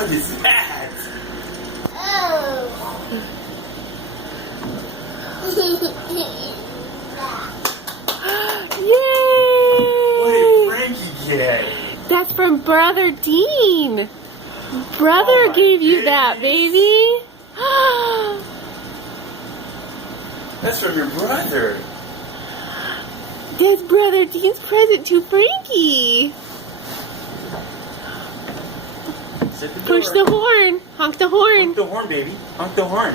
What is that? Oh. What Yay! did Frankie get? That's from Brother Dean. Brother Oh my gave you that, goodness. baby. That's from your brother. That's Brother Dean's present to Frankie. Set the Push door. the horn. Honk the horn. Honk the horn, baby. Honk the horn.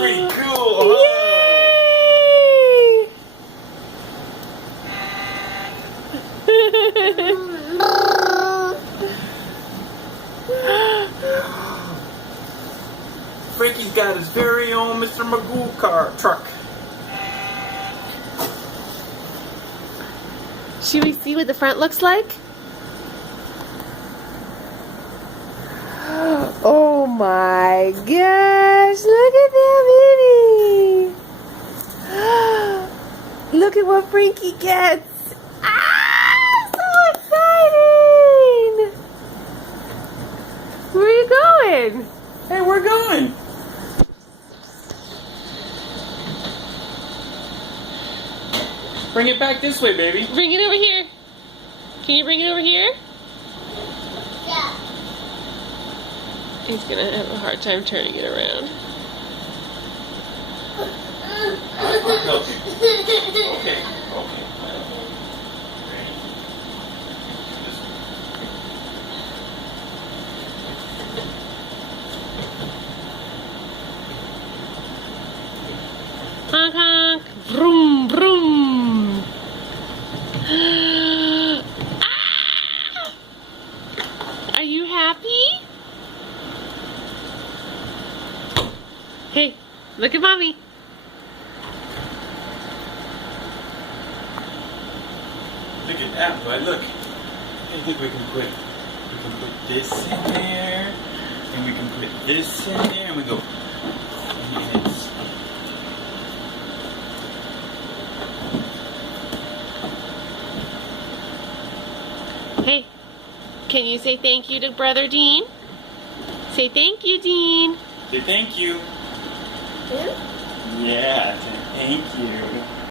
Pretty cool, huh? Frankie's got his very own Mr. Magoo truck. Should we see what the front looks like? Oh my gosh, look at that, baby. Look at what Frankie gets. Ah, so exciting. Where are you going? Hey, we're going. Bring it back this way, baby. Bring it over here. Can you bring it over here? Yeah. He's gonna have a hard time turning it around. I'll help you. Okay. Honk honk. Vroom vroom. Ah! Are you happy? Hey, look at mommy. Look at that, bud. Look. Hey, look, we can put this in there, and we can put this in there, and we go. And it's Hey, can you say thank you to Brother Dean? Say thank you, Dean. say thank you. Yeah, say thank you.